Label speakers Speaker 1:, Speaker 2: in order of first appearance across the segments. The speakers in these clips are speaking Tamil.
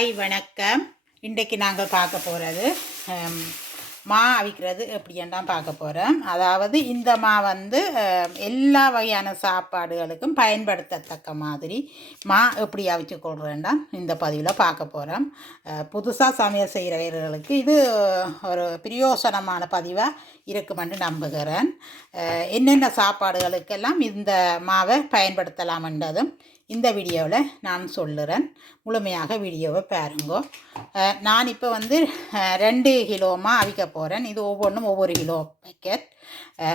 Speaker 1: ஹாய் வணக்கம். இன்றைக்கு நாங்கள் பார்க்க போகிறது மா அவிக்கிறது எப்படின்னு பார்க்க போகிறோம் அதாவது இந்த மா வந்து எல்லா வகையான சாப்பாடுகளுக்கும் பயன்படுத்தத்தக்க மாதிரி மா எப்படி அவிச்சு கொள்றேன்டா இந்த பதிவில் பார்க்க போகிறோம் புதுசாக சமையல் செய்கிறவர்களுக்கு இது ஒரு பிரயோசனமான பதிவாக இருக்குமென்று நம்புகிறேன். என்னென்ன சாப்பாடுகளுக்கெல்லாம் இந்த மாவை பயன்படுத்தலாம்ன்றதும் இந்த வீடியோவில் நான் சொல்லுறேன். முழுமையாக வீடியோவை பாருங்கோ. நான் இப்போ வந்து ரெண்டு கிலோமா அவிக்க போகிறேன் இது ஒவ்வொன்றும் ஒவ்வொரு கிலோ பேக்கெட்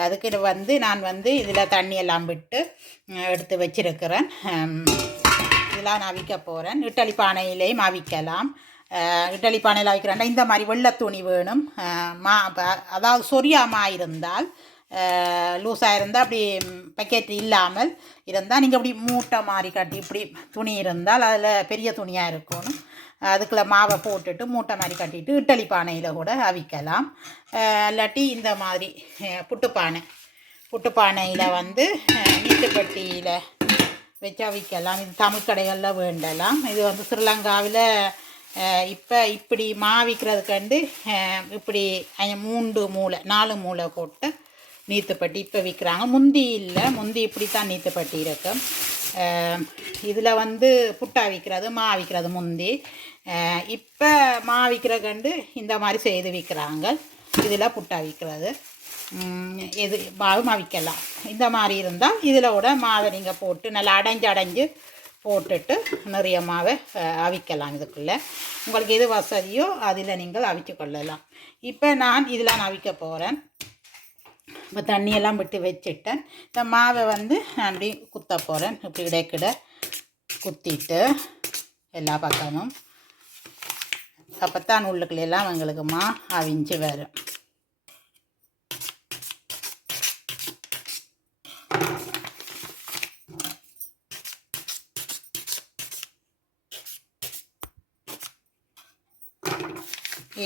Speaker 1: அதுக்கு வந்து நான் வந்து இதில் தண்ணி எல்லாம் விட்டு எடுத்து வச்சிருக்கிறேன். இதெல்லாம் நான் அவிக்க போகிறேன் இட்டலி பானையிலையும் அவிக்கலாம். இட்டலி பானையில் அவிக்கிறேன்டா. இந்த மாதிரி வெள்ளை துணி வேணும். மா அதாவது சொரியாமா இருந்தால் லூஸாக இருந்தால் அப்படி பக்கெட் இல்லாமல் இருந்தால் நீங்கள் இப்படி மூட்டை மாதிரி கட்டி இப்படி துணி இருந்தால் அதில் பெரிய துணியாக இருக்கணும். அதுக்குள்ள மாவை போட்டுட்டு மூட்டை மாதிரி கட்டிட்டு இட்டலி பானையில் கூட அவிக்கலாம். இல்லாட்டி இந்த மாதிரி புட்டுப்பானை. புட்டுப்பானையில் வந்து வீட்டுப்பட்டியில் வச்சு அவிக்கலாம். இது தமிழ் கடைகளில் வேண்டலாம். இது வந்து ஸ்ரீலங்காவில் இப்போ இப்படி மாவிக்கிறதுக்கண்டு இப்படி மூன்று மூளை நாலு மூளை போட்டு நீத்துப்பட்டி இப்போ விற்கிறாங்க முந்தி இல்லை. முந்தி இப்படி தான் நீத்துப்பட்டி இருக்கும் இதில் வந்து புட்டா விற்கிறது மா விற்கிறது முந்தி. இப்போ மா விற்கிற கண்டு இந்த மாதிரி செய்து விற்கிறாங்க இதில் புட்டா விற்கிறது எது மாவும் அவிக்கலாம் இந்த மாதிரி இருந்தால் இதில் கூட மாவை நீங்கள் போட்டு நல்லா அடைஞ்சு அடைஞ்சு போட்டுட்டு நிறைய மாவை அவிக்கலாம் இதுக்குள்ளே. உங்களுக்கு எது வசதியோ அதில் நீங்கள் அவிச்சு கொள்ளலாம். இப்போ நான் இதில் நான் அவிக்க போகிறேன் இப்போ தண்ணியெல்லாம் விட்டு வச்சுட்டேன். இந்த மாவை வந்து அப்படி குத்த போகிறேன் இப்படி இடைக்கிட குத்திட்டு எல்லா பக்கமும். அப்போத்தான் உள்ளுக்குள்ளெல்லாம் எங்களுக்கு மா அவிஞ்சு வரும்.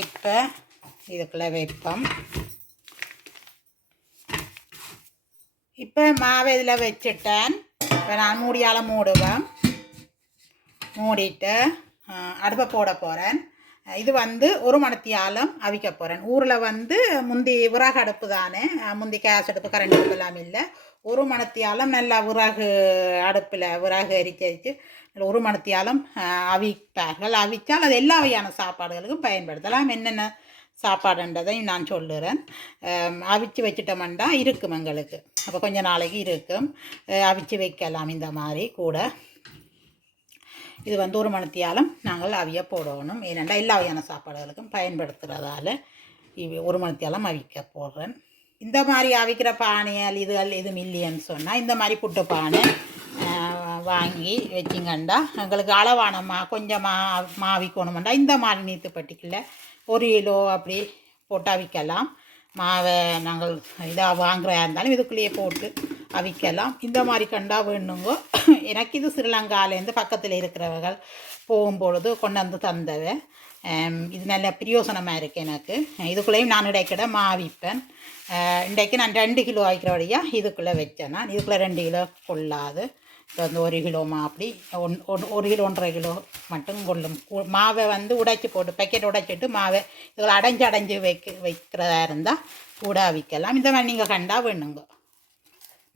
Speaker 1: இப்போ இதுக்குள்ளே வைப்போம். இப்போ மாவை இதில் வச்சுட்டேன்? இப்போ நான் மூடியால் மூடுவேன். மூடிட்டு அடுப்பை போட போகிறேன் இது வந்து ஒரு மணத்தியாலும் அவிக்க போகிறேன் ஊரில் வந்து முந்தி விறகு அடுப்பு தானே முந்தி கேஸ் அடுப்பு கரண்ட் அடுப்பு எல்லாம் இல்லை. ஒரு மணத்தியாலும் நல்லா விறகு அடுப்பில் விறகு எரிச்சு எரிச்சு ஒரு மணத்தியாலும் அவிப்பார்கள் அவிச்சால் அது எல்லா வகையான சாப்பாடுகளுக்கும் பயன்படுத்தலாம். என்னென்ன சாப்பாடுன்றதையும் நான் சொல்லுறேன். அவிச்சு வச்சிட்டோம்னா இருக்கும் எங்களுக்கு. அப்போ கொஞ்ச நாளைக்கு இருக்கும். அவிச்சு வைக்கலாம் இந்த மாதிரி கூட. இது வந்து ஒரு மணத்தியாலும் நாங்கள் அவிய போடணும். ஏனெண்டா எல்லா வகையான சாப்பாடுகளுக்கும் பயன்படுத்துகிறதால இவ ஒரு மணத்தியாலும் அவிக்க போடுறேன். இந்த மாதிரி அவிக்கிற பானையால் இதுகள் எதுவும் இல்லைன்னு சொன்னால் இந்த மாதிரி புட்டு பானை வாங்கி வச்சிங்கண்டா. எங்களுக்கு அளவான மா கொஞ்சமாக மாவிக்கணுமெண்டா. இந்த மாதிரி நீத்து பட்டிக்கல கிலோ அப்படி போட்டு அவிக்கலாம். மாவை நாங்கள் இதாக வாங்குறதா இருந்தாலும் இதுக்குள்ளேயே போட்டு அவிக்கலாம். இந்த மாதிரி கண்டா வேணுங்கோ. எனக்கு இது ஸ்ரீலங்காலேருந்து பக்கத்தில் இருக்கிறவர்கள் போகும்பொழுது கொண்டு வந்து தந்தவ. இது நல்ல பிரயோசனமாக இருக்குது எனக்கு. இதுக்குள்ளேயும் நான் இடைக்கிட மாவிப்பேன் இன்றைக்கு நான் ரெண்டு கிலோ வைக்கிற வழியாக இதுக்குள்ளே வச்சேன். நான் இதுக்குள்ளே ரெண்டு கிலோ கொள்ளாது. வந்து ஒரு கிலோ மா அப்படி ஒன் ஒன் ஒரு கிலோ ஒன்றரை கிலோ மட்டும் கொள்ளும். மாவை வந்து உடைச்சி போட்டு பேக்கெட் உடைச்சிட்டு மாவை இதில் அடைஞ்சு அடைஞ்சு வைக்க வைக்கிறதா இருந்தால் கூட அவிக்கலாம். இந்த மாதிரி நீங்கள் கண்டா வேணுங்க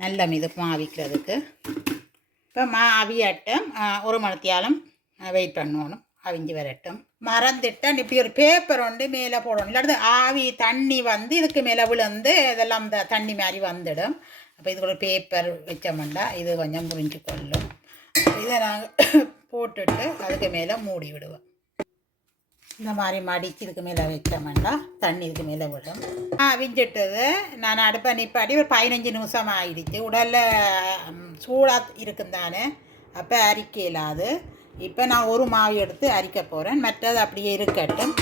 Speaker 1: நல்ல மீது மாவிக்கிறதுக்கு இப்போ மா அவியட்டும். ஒரு மணித்தியாலும் வெயிட் பண்ணணும். அவிஞ்சு வரட்டும். மறந்துட்டேன் இப்படி ஒரு பேப்பர் ஒன்று மேலே போடணும். இல்லாட்டி ஆவி தண்ணி வந்து இதுக்கு மேலே விழுந்து இதெல்லாம் இந்த தண்ணி மாதிரி வந்துடும். அப்போ இதுக்கு பேப்பர் வச்சோம்னா இது கொஞ்சம் புரிஞ்சு கொள்ளும். இதை நாங்கள் போட்டுட்டு அதுக்கு மேலே மூடி விடுவோம் இந்த மாதிரி மடித்து இதுக்கு மேலே வச்சோம்னா தண்ணி இதுக்கு மேலே விடும். ஆ விஞ்சிட்டது. நான் அடுப்பை நிப்பாடி ஒரு பதினஞ்சு நிமிஷம் ஆகிடுச்சு உடலில் சூடாக இருக்கும் தானே? அப்போ அரிக்க இல்லாது இப்போ நான் ஒரு மாவு எடுத்து அரிக்க போகிறேன் மற்றது அப்படியே இருக்கட்டும்.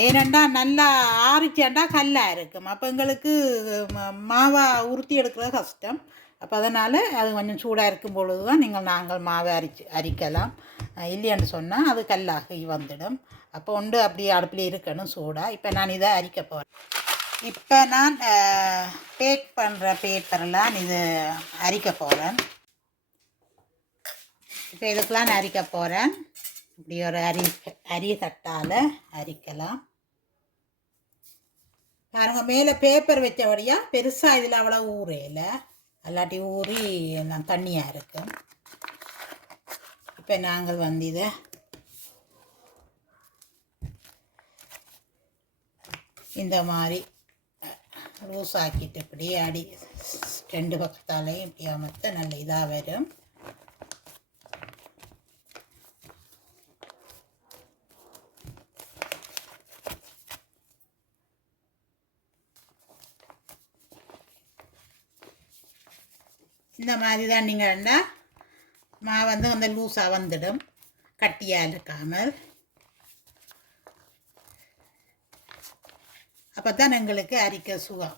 Speaker 1: ஏனெண்டா நல்லா ஆரிச்சாண்டா கல்லாக இருக்கும் அப்போ எங்களுக்கு மாவை உருத்தி எடுக்கிறது கஷ்டம் அப்போ அதனால் அது கொஞ்சம் சூடாக இருக்கும் பொழுது தான் நீங்கள் நாங்கள் மாவை அரிச்சு அரிக்கலாம் அஹ் சொன்னால் அது கல்லாகி வந்துடும் அப்போ உண்டு அப்படியே அடுப்பில் இருக்கணும் சூடாக இப்போ நான் இதை அரிக்க போகிறேன் இப்போ நான் பேக் பண்ணுற பேப்பரெலாம் இது அரிக்க போகிறேன் இப்போ இதுக்கெலாம் நான் அரிக்க போகிறேன் இப்படி ஒரு அரி அரி தட்டால் அரிக்கலாம். பாருங்க மேலே பேப்பர் வச்சபடியாக பெருசாக இதில் அவ்வளோ ஊறையில் அல்லாட்டி ஊறி நான் தண்ணியாக இருக்கும் இப்போ நாங்கள் வந்து இதை இந்த மாதிரி லூஸ் ஆக்கிட்டு இப்படி அடி ரெண்டு பக்கத்தாலையும் இப்படி அமர்த்த நல்ல இதாக வரும். இந்த மாதிரி தான் நீங்கள்டா மா வந்து அந்த லூஸாக வந்துடும். கட்டியாக இருக்காமல். அப்போ தான் எங்களுக்கு அரிக்க சுகம்.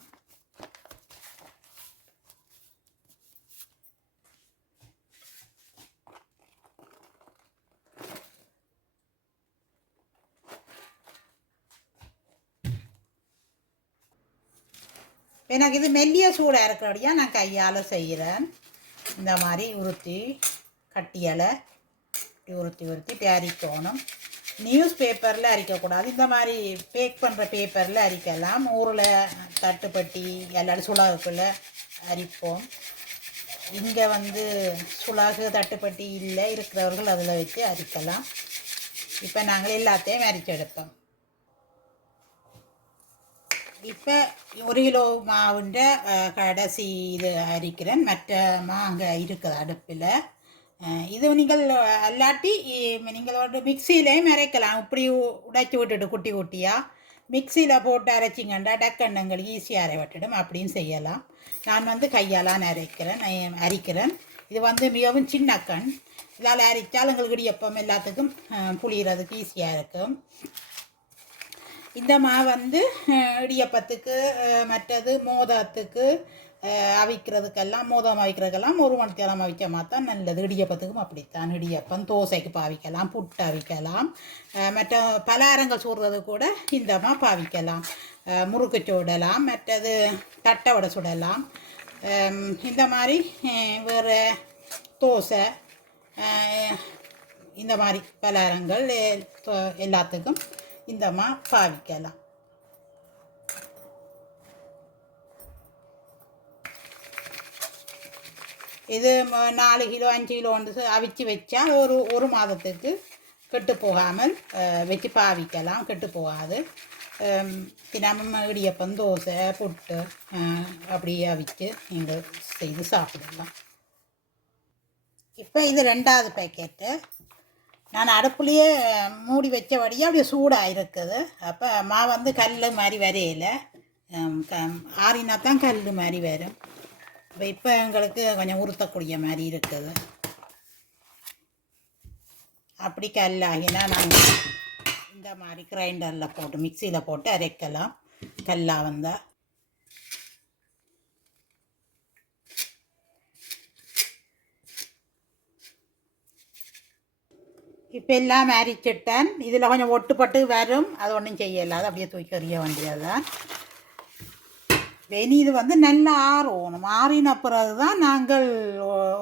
Speaker 1: எனக்கு இது மெல்லிய சூடாக இருக்கிறபடியாக நான் கையால் செய்கிறேன் இந்த மாதிரி உருத்தி கட்டியலை உருத்தி உருத்தி அரிக்கணும். தயாரிக்கணும் நியூஸ் பேப்பரில் அரிக்கக்கூடாது. இந்த மாதிரி பேக் பண்ணுற பேப்பரில் அரிக்கலாம். ஊரில் தட்டுப்பட்டி எல்லாரும் சுழாவுக்குள்ளே அரிப்போம். இங்கே வந்து சுலாகு தட்டுப்பட்டி இல்லை இருக்கிறவர்கள் அதில் வச்சு அரிக்கலாம். இப்போ நாங்கள் எல்லாத்தையும் அரிச்செடுப்போம் இப்போ ஒரு கிலோ மாவுண்ட கடைசி இது அரிக்கிறேன். மற்ற மா அங்கே இருக்குது அடுப்பில். இது நீங்கள் அல்லாட்டி நீங்கள் மிக்சியிலையும் அரைக்கலாம். இப்படி உடைச்சி விட்டுட்டு குட்டி குட்டியாக மிக்சியில் போட்டு அரைச்சிங்கண்டா டக்கண்ணங்கள் ஈஸியாக அரை விட்டுடும். அப்படின்னு செய்யலாம். நான் வந்து கையாலான் அரைக்கிறேன். அரிக்கிறேன். இது வந்து மிகவும் சின்ன கண். இதால் அரைத்தால் எங்களுக்கு இடியப்பம் எல்லாத்துக்கும் புளிகிறதுக்கு ஈஸியாக இருக்கும். இந்த மா வந்து இடியப்பத்துக்கு மற்றது மோதத்துக்கு அவிக்கிறதுக்கெல்லாம் மோதம் அவிக்கிறதுக்கெல்லாம் ஒரு மணித்தேரம் அவிக்க மாத்தான் நல்லது. இடியப்பத்துக்கும் அப்படித்தான். இடியப்பம் தோசைக்கு பாவிக்கலாம் புட்டு அவிக்கலாம் மற்ற பலாரங்கள் சூடுறது கூட இந்தமா பாவிக்கலாம். முறுக்கு சுடலாம் மற்றது தட்டை வடை சுடலாம். இந்த மாதிரி வேறு தோசை இந்த மாதிரி பலாரங்கள் எல்லாத்துக்கும் இந்தமா பாவிக்கலாம் இது நாலு கிலோ அஞ்சு கிலோ வந்து அவிச்சு வச்சா ஒரு ஒரு மாதத்துக்கு கெட்டு போகாமல் வச்சு பாவிக்கலாம் கெட்டு போகாது. தினமும் இடியப்பம் தோசை புட்டு அப்படியே அவிச்சு நீங்கள் செய்து சாப்பிடலாம் இப்போ இது ரெண்டாவது பேக்கெட்டு நான் அடுப்புலேயே மூடி வச்சபடியே அப்படியே சூடாக இருக்குது அப்போ மா வந்து கல் மாதிரி வரையில. ஆறினா தான் கல் மாதிரி வரும். இப்போ இப்போ எங்களுக்கு கொஞ்சம் உறுத்தக்கூடிய மாதிரி இருக்குது. அப்படி கல்லாகினா நாங்கள் இந்த மாதிரி கிரைண்டரில் போட்டு மிக்சியில் போட்டு அரைக்கலாம். கல்லாக வந்தால் இப்போ எல்லாம் அரிச்சிட்டேன் இதில் கொஞ்சம் ஒட்டுப்பட்டு வரும். அது ஒன்றும் செய்யலாது அப்படியே தூக்கி எறிய வேண்டியதுதான். வெனி இது வந்து நல்லா ஆறணும். ஆறின பிறகு தான் நாங்கள்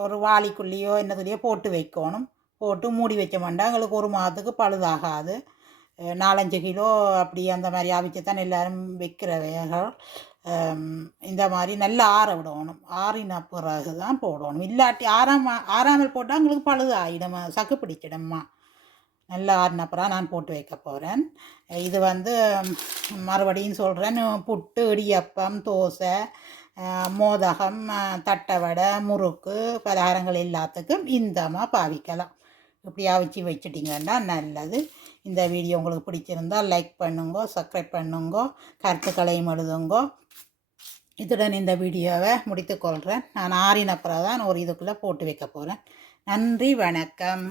Speaker 1: ஒரு வாளிக்குள்ளேயோ என்னதுலையோ போட்டு வைக்கணும். போட்டு மூடி வைக்க மாட்டோம். எங்களுக்கு ஒரு மாதத்துக்கு பழுதாகாது. நாலஞ்சு கிலோ அப்படி அந்த மாதிரி அவிச்சு தான் எல்லோரும் வைக்கிறவைகள். இந்த மாதிரி நல்லா ஆற விடணும். ஆறின பிறகு தான் போடணும். இல்லாட்டி ஆறாம ஆறாமல் போட்டால் எங்களுக்கு பழுது ஆகிடும் சக்கு பிடிச்சிடும்மா. நல்லா ஆறினப்புறம் நான் போட்டு வைக்க போகிறேன் இது வந்து மறுபடியும் சொல்கிறேன் புட்டு இடியப்பம் தோசை மோதகம் தட்டை முறுக்கு பலகாரங்கள் எல்லாத்துக்கும் இந்தமாக பாவிக்கலாம். இப்படி அவிச்சு வச்சுட்டிங்கன்னா நல்லது. இந்த வீடியோ உங்களுக்கு பிடிச்சிருந்தால் லைக் பண்ணுங்கோ சப்ஸ்கிரைப் பண்ணுங்கோ கருத்துக்களையும் எழுதுங்கோ. இதுடன் இந்த வீடியோவை முடித்துக்கொள்கிறேன் நான் ஆறினப்புறம் தான் ஒரு இதுக்குள்ளே போட்டு வைக்க போகிறேன் நன்றி வணக்கம்.